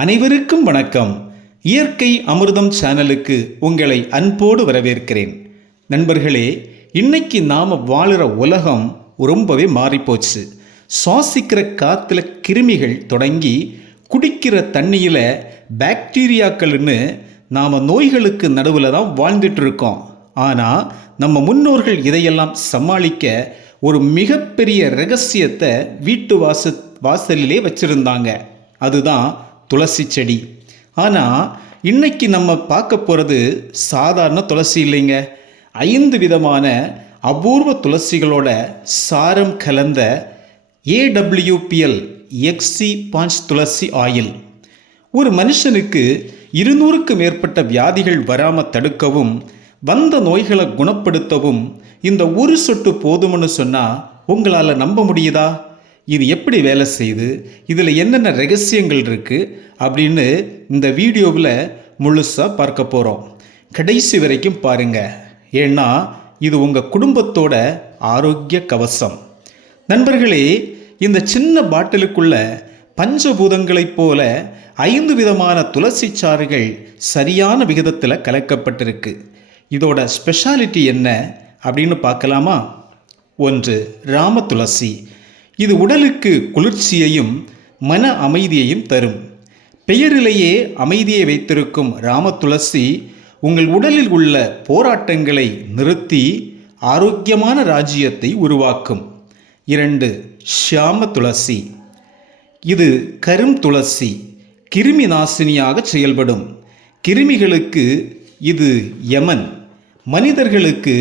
அனைவருக்கும் வணக்கம். இயற்கை அமிர்தம் சேனலுக்கு உங்களை அன்போடு வரவேற்கிறேன். நண்பர்களே, இன்னைக்கு நாம் வாழுற உலகம் ரொம்பவே மாறிப்போச்சு. சுவாசிக்கிற காற்றுல கிருமிகள் தொடங்கி குடிக்கிற தண்ணியில் பாக்டீரியாக்கள்னு நாம் நோய்களுக்கு நடுவில் தான் வாழ்ந்துட்டு இருக்கோம். ஆனால் நம்ம முன்னோர்கள் இதையெல்லாம் சமாளிக்க ஒரு மிகப்பெரிய ரகசியத்தை வீட்டு வாசலிலே வச்சுருந்தாங்க. அதுதான் துளசி செடி. ஆனால் இன்னைக்கு நம்ம பார்க்க போகிறது சாதாரண துளசி இல்லைங்க. 5 விதமான அபூர்வ துளசிகளோட சாரம் கலந்த AWPL எக்ஸி பாஞ்ச் துளசி ஆயில் ஒரு மனுஷனுக்கு 200க்கு மேற்பட்ட வியாதிகள் வராமல் தடுக்கவும் வந்த நோய்களை குணப்படுத்தவும் இந்த ஒரு சொட்டு போதும்னு சொன்னால் உங்களால் நம்ப முடியுதா? இது எப்படி வேலை செய்யுது, இதில் என்னென்ன ரகசியங்கள் இருக்குது அப்படின்னு இந்த வீடியோவில் முழுசாக பார்க்க போகிறோம். கடைசி வரைக்கும் பாருங்கள், ஏன்னா இது உங்கள் குடும்பத்தோட ஆரோக்கிய கவசம். நண்பர்களே, இந்த சின்ன பாட்டிலுக்குள்ள பஞ்சபூதங்களைப் போல 5 விதமான துளசி சாறுகள் சரியான விகிதத்தில் கலக்கப்பட்டிருக்கு. இதோட ஸ்பெஷாலிட்டி என்ன அப்படின்னு பார்க்கலாமா? 1. ராம துளசி. இது உடலுக்கு குளிர்ச்சியையும் மன அமைதியையும் தரும். பெயரிலேயே அமைதியை வைத்திருக்கும் ராம துளசி உங்கள் உடலில் உள்ள போராட்டங்களை நிறுத்தி ஆரோக்கியமான ராஜ்யத்தை உருவாக்கும். 2. ஷியாம துளசி. இது கரும் துளசி, கிருமி நாசினியாக செயல்படும். கிருமிகளுக்கு இது யமன், மனிதர்களுக்கு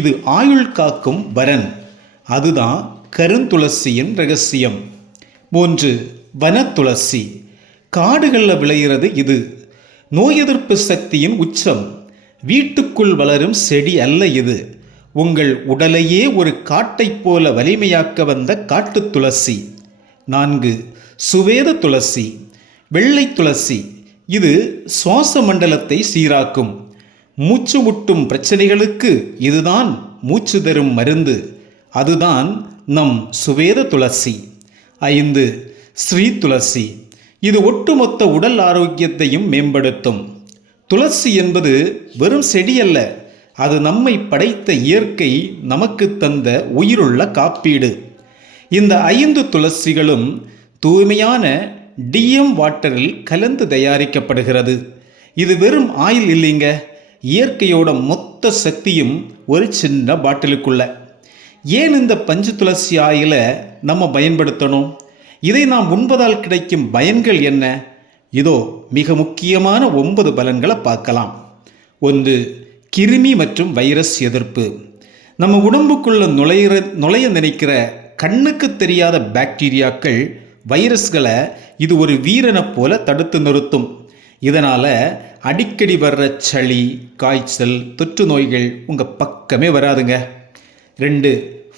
இது ஆயுள் காக்கும் வரன். அதுதான் கருந்துளசியின் ரகசியம். 3. வனத்துளசி. காடுகளில் விளைகிறது இது. நோய் எதிர்ப்பு சக்தியின் உச்சம். வீட்டுக்குள் வளரும் செடி அல்ல இது. உங்கள் உடலையே ஒரு காட்டைப் போல வலிமையாக்க வந்த காட்டு துளசி. 4. சுவேத துளசி. வெள்ளை துளசி. இது சுவாச மண்டலத்தை சீராக்கும். மூச்சு முட்டும் பிரச்சனைகளுக்கு இதுதான் மூச்சு தரும் மருந்து. அதுதான் நம் சுவேத துளசி. 5. ஸ்ரீ துளசி. இது ஒட்டுமொத்த உடல் ஆரோக்கியத்தையும் மேம்படுத்தும். துளசி என்பது வெறும் செடி அல்ல, அது நம்மை படைத்த இயற்கை நமக்கு தந்த உயிருள்ள காப்பீடு. இந்த 5 துளசிகளும் தூய்மையான DM வாட்டரில் கலந்து தயாரிக்கப்படுகிறது. இது வெறும் ஆயில் இல்லைங்க, இயற்கையோட மொத்த சக்தியும் ஒரு சின்ன பாட்டிலுக்குள்ள. ஏன் இந்த பஞ்சு துளசி ஆயிலை நம்ம பயன்படுத்தணும்? இதை நாம் உண்பதால் கிடைக்கும் பயன்கள் என்ன? இதோ மிக முக்கியமான 9 பலன்களை பார்க்கலாம். 1. கிருமி மற்றும் வைரஸ் எதிர்ப்பு. நம்ம உடம்புக்குள்ள நுழைய நினைக்கிற கண்ணுக்கு தெரியாத பாக்டீரியாக்கள், வைரஸ்களை இது ஒரு வீரனை போல தடுத்து நிறுத்தும். இதனால் அடிக்கடி வர்ற சளி, காய்ச்சல், தொற்று நோய்கள் உங்கள் பக்கமே வராதுங்க. 2.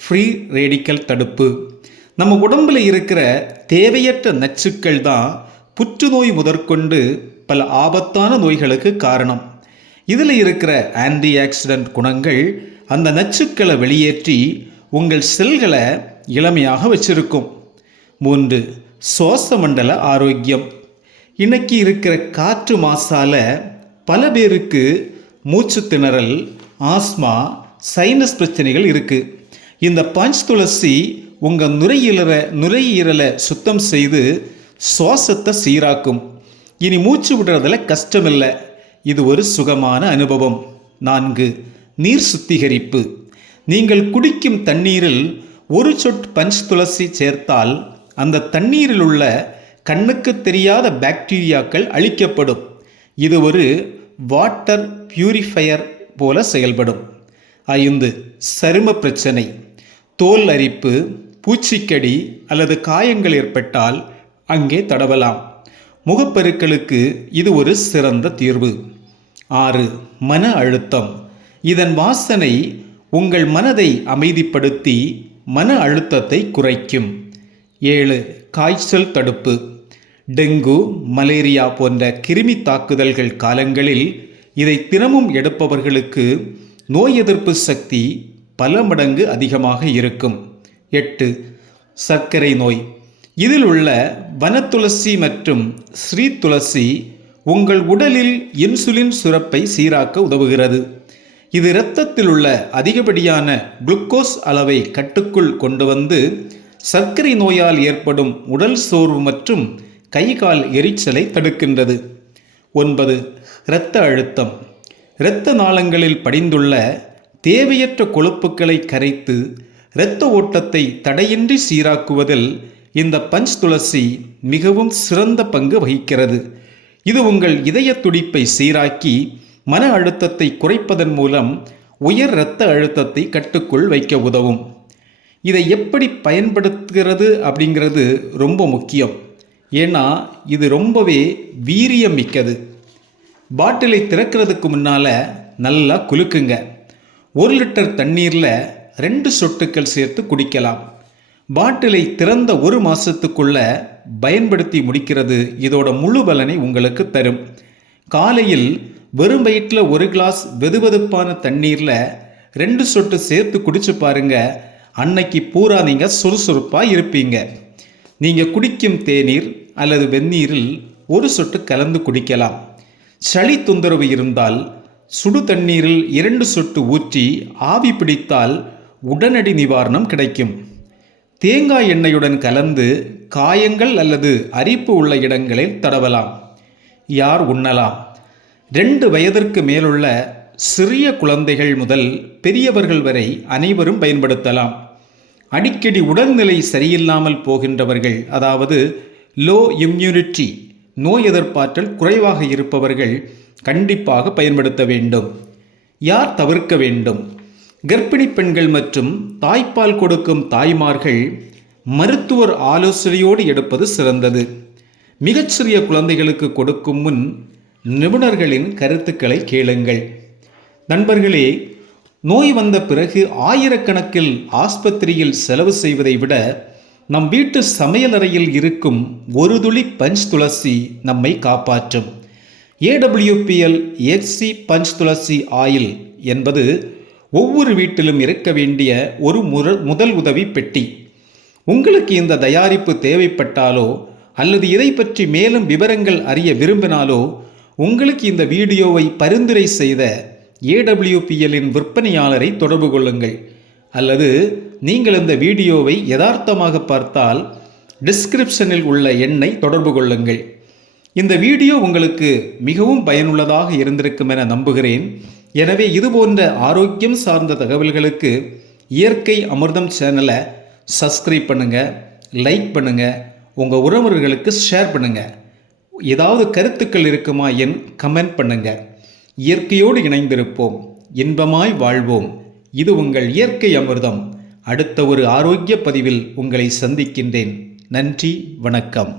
ஃப்ரீ ரேடிக்கல் தடுப்பு. நம்ம உடம்பில் இருக்கிற தேவையற்ற நச்சுக்கள் தான் புற்றுநோய் முதற்கொண்டு பல ஆபத்தான நோய்களுக்கு காரணம். இதில் இருக்கிற ஆன்டி ஆக்சிடென்ட் குணங்கள் அந்த நச்சுக்களை வெளியேற்றி உங்கள் செல்களை இளமையாக வச்சிருக்கும். 3. சுவாச மண்டல ஆரோக்கியம். இன்னைக்கு இருக்கிற காற்று மாசால பல பேருக்கு மூச்சு திணறல், ஆஸ்மா, சைனஸ் பிரச்சனைகள் இருக்குது. இந்த பஞ்ச் துளசி உங்கள் நுரையீரலை சுத்தம் செய்து சுவாசத்தை சீராக்கும். இனி மூச்சு விடுறதுல கஷ்டமில்லை, இது ஒரு சுகமான அனுபவம். 4. நீர் சுத்திகரிப்பு. நீங்கள் குடிக்கும் தண்ணீரில் ஒரு சொட்டு பஞ்ச் துளசி சேர்த்தால் அந்த தண்ணீரில் உள்ள கண்ணுக்கு தெரியாத பாக்டீரியாக்கள் அழிக்கப்படும். இது ஒரு வாட்டர் பியூரிஃபையர் போல செயல்படும். 5. சரும பிரச்சனை. தோல் அரிப்பு, பூச்சிக்கடி அல்லது காயங்கள் ஏற்பட்டால் அங்கே தடவலாம். முகப்பெருக்களுக்கு இது ஒரு சிறந்த தீர்வு. 6. மன அழுத்தம். இதன் வாசனை உங்கள் மனதை அமைதிப்படுத்தி மன அழுத்தத்தை குறைக்கும். 7. காய்ச்சல் தடுப்பு. டெங்கு, மலேரியா போன்ற கிருமி தாக்குதல்கள் காலங்களில் இதை தினமும் எடுப்பவர்களுக்கு நோய் எதிர்ப்பு சக்தி பல மடங்கு அதிகமாக இருக்கும். 8. சர்க்கரை நோய். இதில் உள்ள வனத்துளசி மற்றும் ஸ்ரீ துளசி உங்கள் உடலில் இன்சுலின் சுரப்பை சீராக்க உதவுகிறது. இது இரத்தத்தில் உள்ள அதிகப்படியான குளுக்கோஸ் அளவை கட்டுக்குள் கொண்டு வந்து சர்க்கரை நோயால் ஏற்படும் உடல் சோர்வு மற்றும் கைகால் எரிச்சலை தடுக்கின்றது. 9. இரத்த அழுத்தம். இரத்த நாளங்களில் படிந்துள்ள தேவையற்ற கொழுப்புக்களை கரைத்து இரத்த ஓட்டத்தை தடையின்றி சீராக்குவதில் இந்த பஞ்ச் துளசி மிகவும் சிறந்த பங்கு வகிக்கிறது. இது உங்கள் இதய துடிப்பை சீராக்கி மன அழுத்தத்தை குறைப்பதன் மூலம் உயர் இரத்த அழுத்தத்தை கட்டுக்குள் வைக்க உதவும். இதை எப்படி பயன்படுத்துகிறது அப்படிங்கிறது ரொம்ப முக்கியம். ஏன்னா இது ரொம்பவே வீரியம் மிக்கது. பாட்டிலை திறக்கிறதுக்கு முன்னால் நல்லா குலுக்குங்க. 1 லிட்டர் தண்ணீரில் 2 சொட்டுக்கள் சேர்த்து குடிக்கலாம். பாட்டிலை திறந்த 1 மாதத்துக்குள்ள பயன்படுத்தி முடிக்கிறது இதோட முழு பலனை உங்களுக்கு தரும். காலையில் வெறும் வயிற்றில் 1 கிளாஸ் வெதுவெதுப்பான தண்ணீரில் 2 சொட்டு சேர்த்து குடிச்சு பாருங்க. அன்னைக்கு பூரா நீங்கள் சுறுசுறுப்பாக இருப்பீங்க. நீங்கள் குடிக்கும் தேநீர் அல்லது வெந்நீரில் 1 சொட்டு கலந்து குடிக்கலாம். சளி தொந்தரவு இருந்தால் சுடு தண்ணீரில் 2 சொட்டு ஊற்றி ஆவி பிடித்தால் உடனடி நிவாரணம் கிடைக்கும். தேங்காய் எண்ணெயுடன் கலந்து காயங்கள் அல்லது அரிப்பு உள்ள இடங்களில் தடவலாம். யார் உண்ணலாம்? 2 வயதிற்கு மேலுள்ள சிறிய குழந்தைகள் முதல் பெரியவர்கள் வரை அனைவரும் பயன்படுத்தலாம். அடிக்கடி உடல்நிலை சரியில்லாமல் போகின்றவர்கள், அதாவது லோ இம்யூனிட்டி, நோய் எதிர்ப்பாற்றல் குறைவாக இருப்பவர்கள் கண்டிப்பாக பயன்படுத்த வேண்டும். யார் தவிர்க்க வேண்டும்? கர்ப்பிணி பெண்கள் மற்றும் தாய்ப்பால் கொடுக்கும் தாய்மார்கள் மருத்துவர் ஆலோசனையோடு எடுப்பது சிறந்தது. மிகச்சிறிய குழந்தைகளுக்கு கொடுக்கும் முன் நிபுணர்களின் கருத்துக்களை கேளுங்கள். நண்பர்களே, நோய் வந்த பிறகு ஆயிரக்கணக்கில் ஆஸ்பத்திரியில் செலவு செய்வதை விட நம் வீட்டு சமையலறையில் இருக்கும் 1 துளி பஞ்ச் துளசி நம்மை காப்பாற்றும். AWPL XC பஞ்ச் துளசி ஆயில் என்பது ஒவ்வொரு வீட்டிலும் இருக்க வேண்டிய ஒரு முதல் உதவி பெட்டி. உங்களுக்கு இந்த தயாரிப்பு தேவைப்பட்டாலோ அல்லது இதை பற்றி மேலும் விவரங்கள் அறிய விரும்பினாலோ உங்களுக்கு இந்த வீடியோவை பரிந்துரை செய்த AWPLின் விற்பனையாளரை தொடர்பு கொள்ளுங்கள். அல்லது நீங்கள் இந்த வீடியோவை யதார்த்தமாக பார்த்தால் டிஸ்கிரிப்ஷனில் உள்ள எண்ணை தொடர்பு கொள்ளுங்கள். இந்த வீடியோ உங்களுக்கு மிகவும் பயனுள்ளதாக இருந்திருக்கும் என நம்புகிறேன். எனவே இதுபோன்ற ஆரோக்கியம் சார்ந்த தகவல்களுக்கு இயற்கை அமிர்தம் சேனலை சப்ஸ்கிரைப் பண்ணுங்கள், லைக் பண்ணுங்கள், உங்கள் உறவினர்களுக்கு ஷேர் பண்ணுங்கள். ஏதாவது கருத்துக்கள் இருக்குமா என் கமெண்ட் பண்ணுங்கள். இயற்கையோடு இணைந்திருப்போம், இன்பமாய் வாழ்வோம். இது உங்கள் இயற்கை அமிர்தம். அடுத்த ஒரு ஆரோக்கிய பதிவில் உங்களை சந்திக்கின்றேன். நன்றி, வணக்கம்.